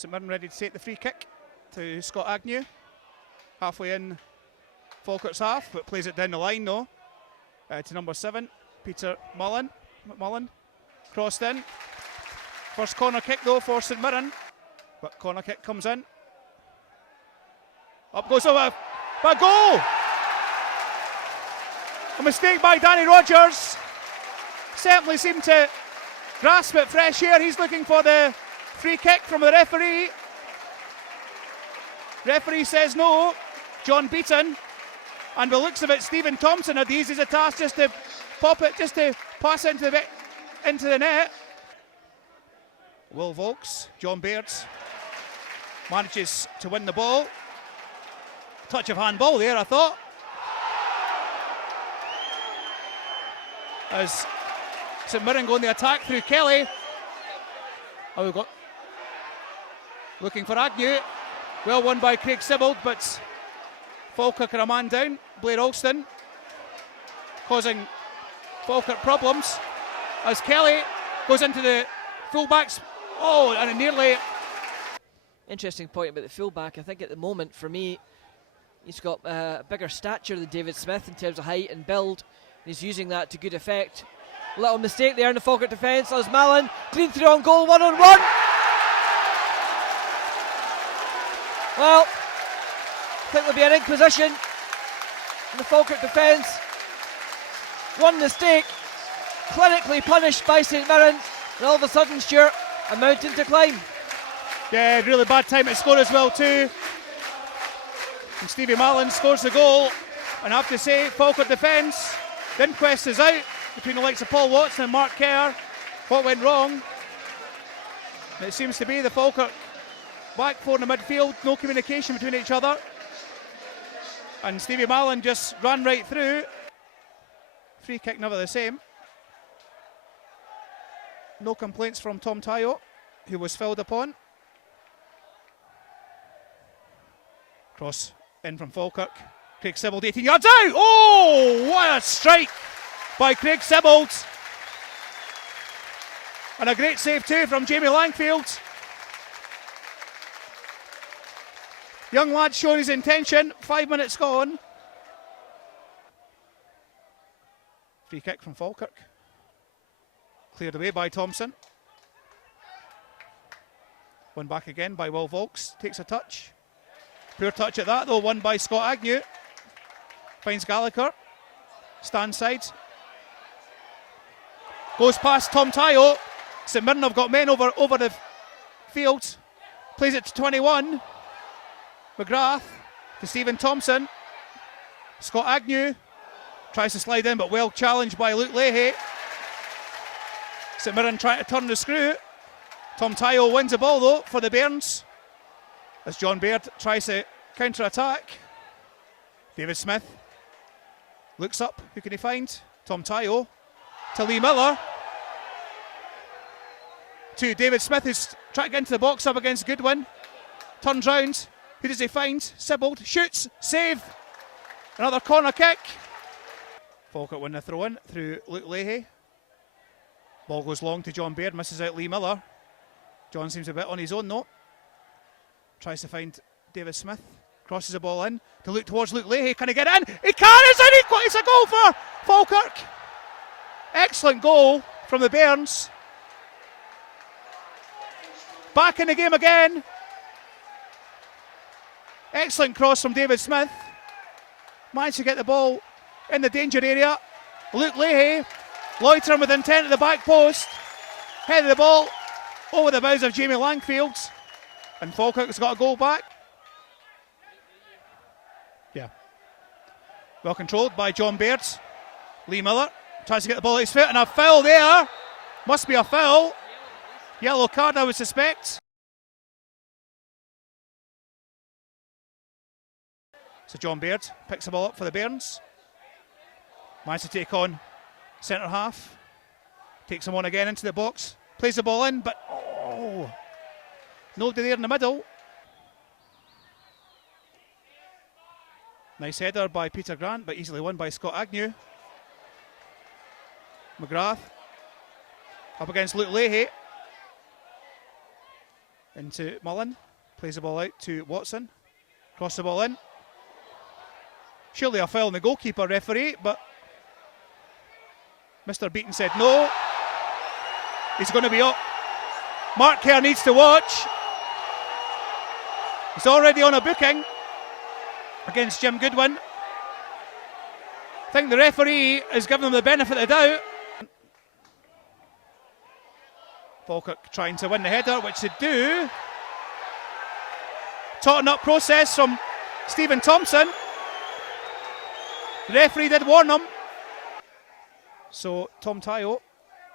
St Mirren ready to take the free kick to Scott Agnew. Halfway in Falkirk's half, but plays it down the line though. To number 7, Peter McMullen. Crossed in. First corner kick though for St Mirren. But corner kick comes in. Up goes over. But goal! A mistake by Danny Rogers. Certainly seemed to grasp it fresh here. He's looking for the free kick from the referee. Referee says no. John Beaton. And by the looks of it, Stephen Thompson had the easiest task just to pop it, just to pass it into the net. Will Volks, John Baird manages to win the ball. Touch of handball there, I thought. As St Mirren go on the attack through Kelly. Oh, we've got looking for Agnew. Well won by Craig Sibbald, but Falkirk are a man down. Blair Alston causing Falkirk problems as Kelly goes into the fullbacks. Oh, and it nearly. Interesting point about the fullback. I think at the moment, for me, he's got a bigger stature than David Smith in terms of height and build. He's using that to good effect. Little mistake there in the Falkirk defence. As Mallon clean through on goal, 1-on-1. Well, I think there'll be an inquisition in the Falkirk defence. One mistake, clinically punished by St Mirren, and all of a sudden, Stuart, a mountain to climb. Yeah, really bad time to score as well too. And Stevie Mallon scores the goal. And I have to say, Falkirk defence, the inquest is out between the likes of Paul Watson and Mark Kerr. What went wrong? And it seems to be the Falkirk back four in the midfield, no communication between each other. And Stevie Mallon just ran right through. Free kick never the same. No complaints from Tom Tayo, who was fouled upon. Cross in from Falkirk. Craig Sibbald 18 yards out. Oh, what a strike by Craig Sibbald. And a great save too from Jamie Langfield. Young lad showing his intention. 5 minutes gone. Free kick from Falkirk. Cleared away by Thompson. Won back again by Will Volks. Takes a touch. Poor touch at that though, won by Scott Agnew. Finds Gallagher. Stand side. Goes past Tom Tayo. St Mirren have got men over the field. Plays it to 21. McGrath to Stephen Thompson. Scott Agnew tries to slide in, but well challenged by Luke Leahy. St Mirren trying to turn the screw. Tom Tayo wins the ball though for the Bairns as John Baird tries to counter-attack. David Smith looks up. Who can he find? Tom Tayo to Lee Miller. To David Smith, who's trying to get into the box up against Goodwin. Turns round. Who does he find? Sibbald shoots. Save. Another corner kick. Falkirk win the throw in through Luke Leahy. Ball goes long to John Baird. Misses out Lee Miller. John seems a bit on his own though. Tries to find David Smith. Crosses the ball in to look towards Luke Leahy. Can he get in? He can! It's a goal for Falkirk. Excellent goal from the Bairns. Back in the game again. Excellent cross from David Smith. Managed to get the ball in the danger area. Luke Leahy loitering with intent at the back post. Headed the ball over the bows of Jamie Langfield. And Falkirk has got a goal back. Yeah. Well controlled by John Baird. Lee Miller tries to get the ball at his foot, and a foul there. Must be a foul. Yellow card, I would suspect. So John Baird picks the ball up for the Bairns. Managed to take on centre half. Takes him on again into the box. Plays the ball in, but oh, nobody there in the middle. Nice header by Peter Grant, but easily won by Scott Agnew. McGrath up against Luke Leahy. into Mullen. Plays the ball out to Watson. Cross the ball in. Surely a foul on the goalkeeper, referee, but Mr. Beaton said no. He's going to be up. Mark Kerr needs to watch. He's already on a booking against Jim Goodwin. I think the referee is giving them the benefit of the doubt. Falkirk trying to win the header, which they do. Taught up process from Stephen Thompson. The referee did warn them. So Tom Tayo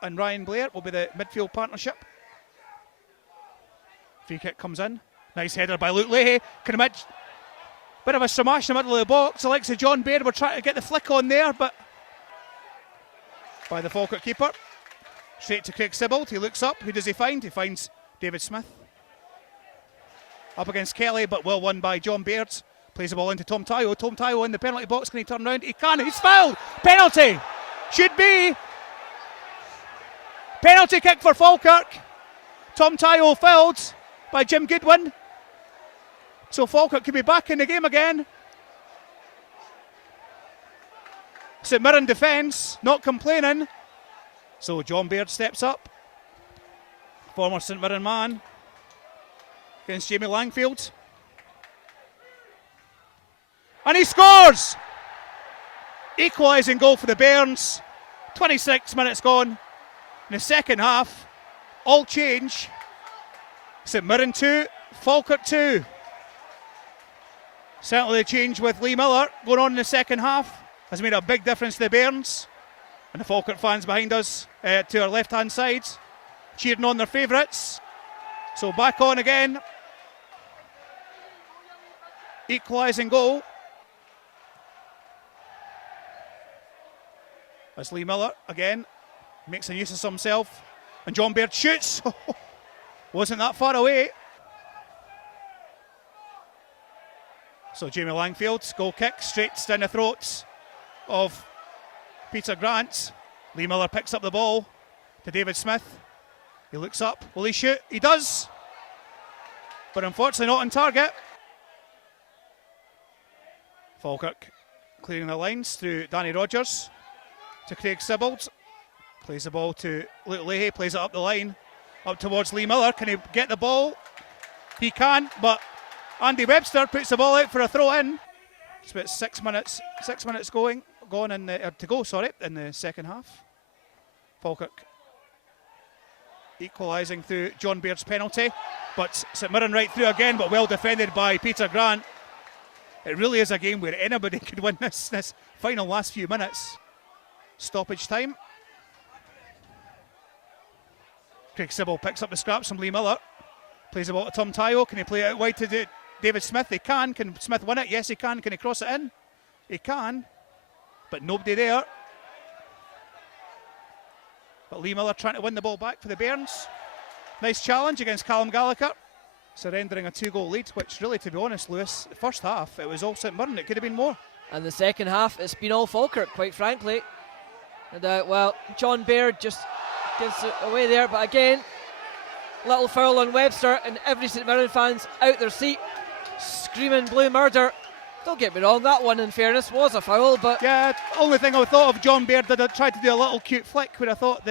and Ryan Blair will be the midfield partnership. Free kick comes in. Nice header by Luke Leahy. Bit of a smash in the middle of the box. Alexa John Baird were trying to get the flick on there, but by the Falkirk keeper. Straight to Craig Sibbald. He looks up. Who does he find? He finds David Smith. Up against Kelly, but well won by John Baird. Plays the ball into Tom Tayo. Tom Tayo in the penalty box. Can he turn around? He can. He's fouled. Penalty. Should be. Penalty kick for Falkirk. Tom Tayo fouled by Jim Goodwin. So Falkirk could be back in the game again. St Mirren defence not complaining. So John Baird steps up. Former St Mirren man against Jamie Langfield. And he scores! Equalising goal for the Bairns. 26 minutes gone. In the second half, all change. St Mirren 2, Falkirk 2. Certainly the change with Lee Miller going on in the second half has made a big difference to the Bairns. And the Falkirk fans behind us to our left-hand side, cheering on their favourites. So back on again. Equalising goal. As Lee Miller again makes a use of himself. And John Baird shoots. Wasn't that far away. So Jamie Langfield's goal kick straight down the throats of Peter Grant. Lee Miller picks up the ball to David Smith. He looks up. Will he shoot? He does. But unfortunately not on target. Falkirk clearing the lines through Danny Rogers to Craig Sibbald. Plays the ball to Luke Leahy. Plays it up the line. Up towards Lee Miller. Can he get the ball? He can, but Andy Webster puts the ball out for a throw in. It's about 6 minutes gone in the, to go, in the second half. Falkirk equalising through John Baird's penalty, but St Mirren right through again, but well defended by Peter Grant. It really is a game where anybody could win this final last few minutes. Stoppage time. Craig Sibbald picks up the scraps from Lee Miller. Plays the ball to Tom Tayo. Can he play it out wide to David Smith? He can. Can Smith win it? Yes, he can. Can he cross it in? He can. But nobody there. But Lee Miller trying to win the ball back for the Bairns. Nice challenge against Callum Gallagher. Surrendering a 2-goal lead, which really, to be honest, Lewis, the first half, it was all St Mirren. It could have been more. And the second half, it's been all Falkirk, quite frankly. And well, John Baird just gives it away there. But again, little foul on Webster, and every St Mirren fan's out their seat, screaming blue murder. Don't get me wrong, that one, in fairness, was a foul, but... Yeah, only thing I thought of John Baird did, I tried to do a little cute flick where I thought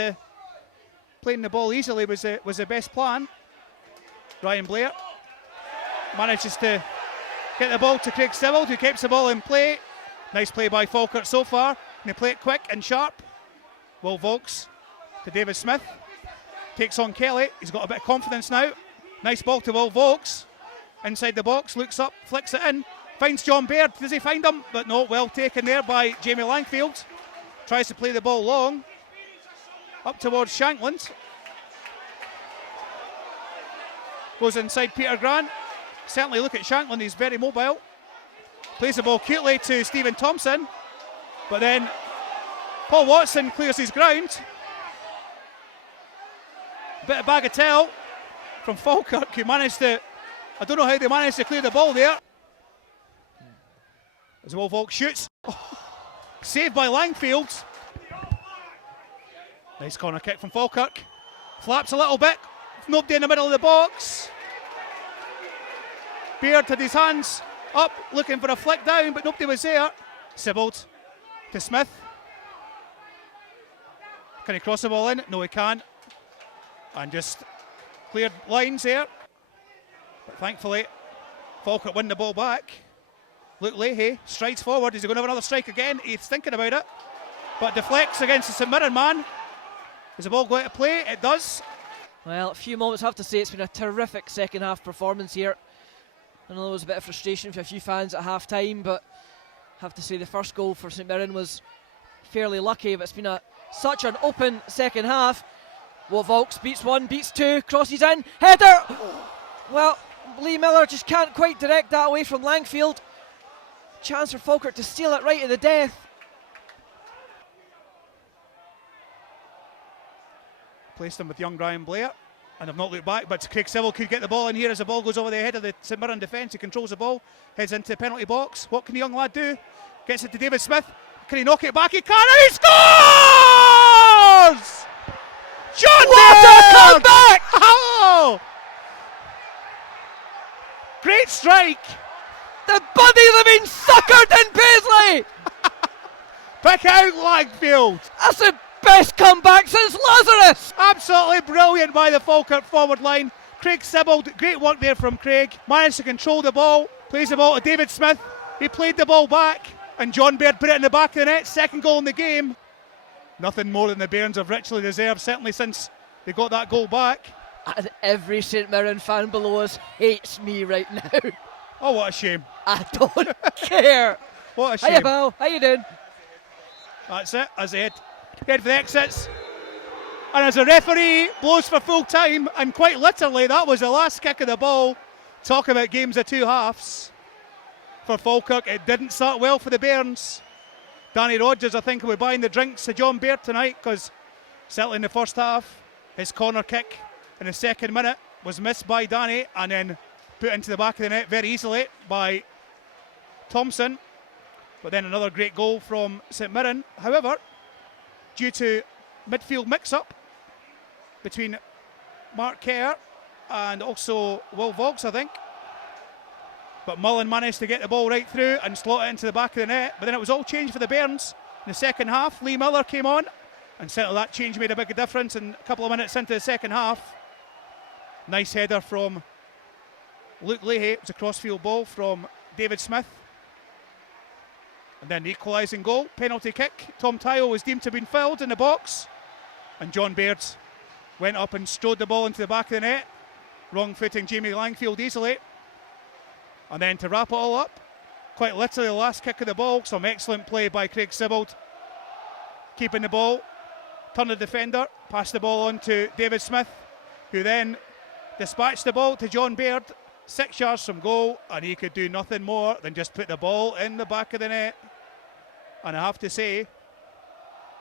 playing the ball easily was the best plan. Ryan Blair manages to get the ball to Craig Sibbald, who keeps the ball in play. Nice play by Falkirk so far. And they play it quick and sharp. Will Vokes to David Smith. Takes on Kelly. He's got a bit of confidence now. Nice ball to Will Vokes. Inside the box, looks up, flicks it in. Finds John Baird. Does he find him? But no, well taken there by Jamie Langfield. Tries to play the ball long. Up towards Shankland. Goes inside Peter Grant. Certainly look at Shankland, he's very mobile. Plays the ball cutely to Stephen Thompson. But then Paul Watson clears his ground. Bit of bagatelle from Falkirk, who managed to, I don't know how they managed to clear the ball there. As Will Volk shoots. Oh, saved by Langfield. Nice corner kick from Falkirk. Flaps a little bit. Nobody in the middle of the box. Beard had his hands up, looking for a flick down, but nobody was there. Sibbald to Smith. Can he cross the ball in? No, he can't. And just cleared lines there. But thankfully, Falkirk win the ball back. Luke Leahy strides forward. Is he going to have another strike again? He's thinking about it. But deflects against the St Mirren man. Does the ball go out of play? It does. Well, a few moments, I have to say, it's been a terrific second half performance here. I know there was a bit of frustration for a few fans at half time, but I have to say the first goal for St Mirren was fairly lucky, but it's been such an open second half. Volks beats one, beats two, crosses in, header! Well, Lee Miller just can't quite direct that away from Langfield. Chance for Falkirk to steal it right to the death. Placed him with young Brian Blair, and have not looked back, but Craig Civil could get the ball in here as the ball goes over the head of the St Mirren defence. He controls the ball, heads into the penalty box. What can the young lad do? Gets it to David Smith. Can he knock it back? He can, and he scores! John What a comeback! Oh! Great strike! The buddies have been suckered in Paisley! Pick out Langfield! That's the best comeback since Lazarus! Absolutely brilliant by the Falkirk forward line. Craig Sibbald, great work there from Craig. Managed to control the ball, plays the ball to David Smith. He played the ball back, and John Baird put it in the back of the net. Second goal in the game. Nothing more than the Bairns have richly deserved, certainly since they got that goal back. And every St Mirren fan below us hates me right now. Oh, what a shame. I don't care. What a shame. Hiya, pal. How you doing? That's it, as they head for the exits. And as the referee blows for full time, and quite literally that was the last kick of the ball. Talk about games of two halves. For Falkirk, it didn't start well for the Bairns. Danny Rogers, I think, will be buying the drinks to John Baird tonight, because certainly in the first half, his corner kick in the second minute was missed by Danny and then put into the back of the net very easily by Thompson. But then another great goal from St Mirren. However, due to midfield mix-up between Mark Kerr and also Will Vogts, I think. But Mullen managed to get the ball right through and slot it into the back of the net. But then it was all changed for the Bairns in the second half. Lee Miller came on, and certainly that change made a big difference. And a couple of minutes into the second half, nice header from Luke Leahy. It was a crossfield ball from David Smith. And then the equalising goal, penalty kick. Tom Tyo was deemed to have been fouled in the box. And John Baird went up and strode the ball into the back of the net, wrong-footing Jamie Langfield easily. And then to wrap it all up, quite literally the last kick of the ball, some excellent play by Craig Sibbald. Keeping the ball, turn the defender, pass the ball on to David Smith, who then dispatched the ball to John Baird, 6 yards from goal, and he could do nothing more than just put the ball in the back of the net. And I have to say,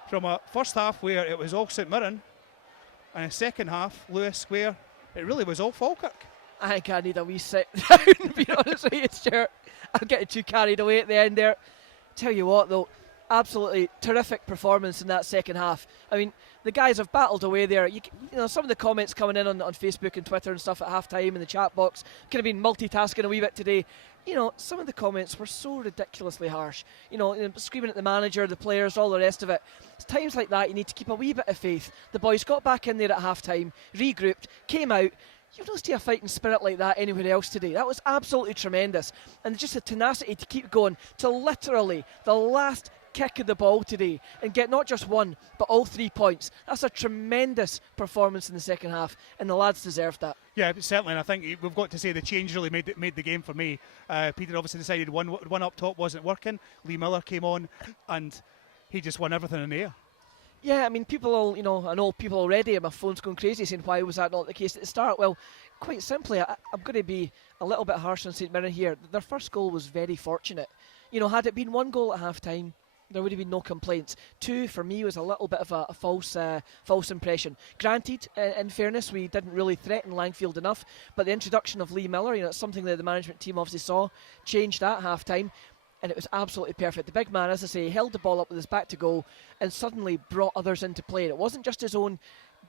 from a first half where it was all St Mirren, and a second half, Lewis, where it really was all Falkirk. I think I need a wee sit down, to be honest with you, Stuart. I'm getting too carried away at the end there. Tell you what, though, absolutely terrific performance in that second half. I mean, the guys have battled away there. You know, some of the comments coming in on Facebook and Twitter and stuff at half-time in the chat box, could have been multitasking a wee bit today. You know, some of the comments were so ridiculously harsh. You know, screaming at the manager, the players, all the rest of it. It's times like that you need to keep a wee bit of faith. The boys got back in there at half-time, regrouped, came out. You've not seen a fighting spirit like that anywhere else today. That was absolutely tremendous. And just a tenacity to keep going to literally the last kick of the ball today and get not just one, but all 3 points. That's a tremendous performance in the second half, and the lads deserved that. Yeah, certainly, and I think we've got to say the change really made the game for me. Peter obviously decided one up top wasn't working. Lee Miller came on, and he just won everything in the air. Yeah, I mean, people, I know people already, and my phone's going crazy saying, why was that not the case at the start? Well, quite simply, I'm going to be a little bit harsh on St Mirren here. Their first goal was very fortunate. You know, had it been 1 goal at half-time, there would have been no complaints. 2, for me, was a little bit of a false impression. Granted, in fairness, we didn't really threaten Langfield enough, but the introduction of Lee Miller, it's something that the management team obviously saw, changed that half-time. And it was absolutely perfect. The big man, as I say, held the ball up with his back to goal and suddenly brought others into play. It wasn't just his own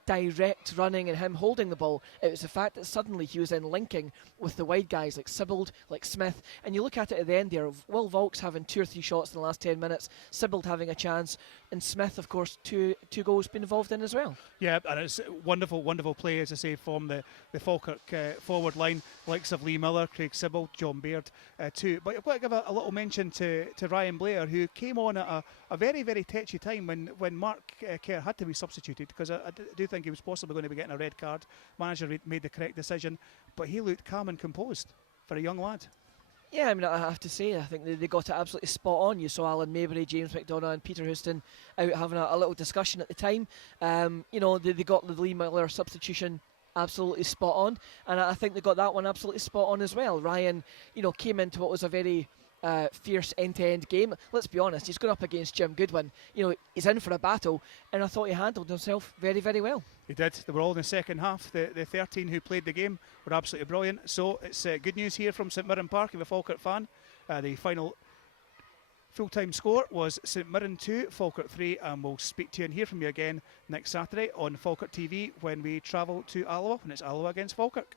direct running and him holding the ball. It was the fact that suddenly he was then linking with the wide guys like Sibbald, like Smith. And you look at it at the end there, Will Vaulks having 2 or 3 shots in the last 10 minutes, Sibbald having a chance, and Smith, of course, two goals been involved in as well. Yeah, and it's wonderful play, as I say, from the Falkirk forward line, likes of Lee Miller, Craig Sibbald, John Baird too. But I've got to give a little mention to Ryan Blair, who came on at a very, very touchy time when Mark Kerr had to be substituted, because I do think he was possibly going to be getting a red card. Manager made the correct decision, but he looked calm and composed for a young lad. Yeah, I mean, I have to say, I think they got it absolutely spot on. You saw Alan Maybury, James McDonough and Peter Houston out having a little discussion at the time. They got the Lee Miller substitution absolutely spot on, and I think they got that one absolutely spot on as well. Ryan, came into what was a very fierce end-to-end game. Let's be honest, he's going up against Jim Goodwin. He's in for a battle, and I thought he handled himself very, very well. He did. They were all in the second half. The 13 who played the game were absolutely brilliant. So it's good news here from St Mirren Park, if a Falkirk fan. The final full-time score was St Mirren 2, Falkirk 3, and we'll speak to you and hear from you again next Saturday on Falkirk TV when we travel to Alloa, and it's Alloa against Falkirk.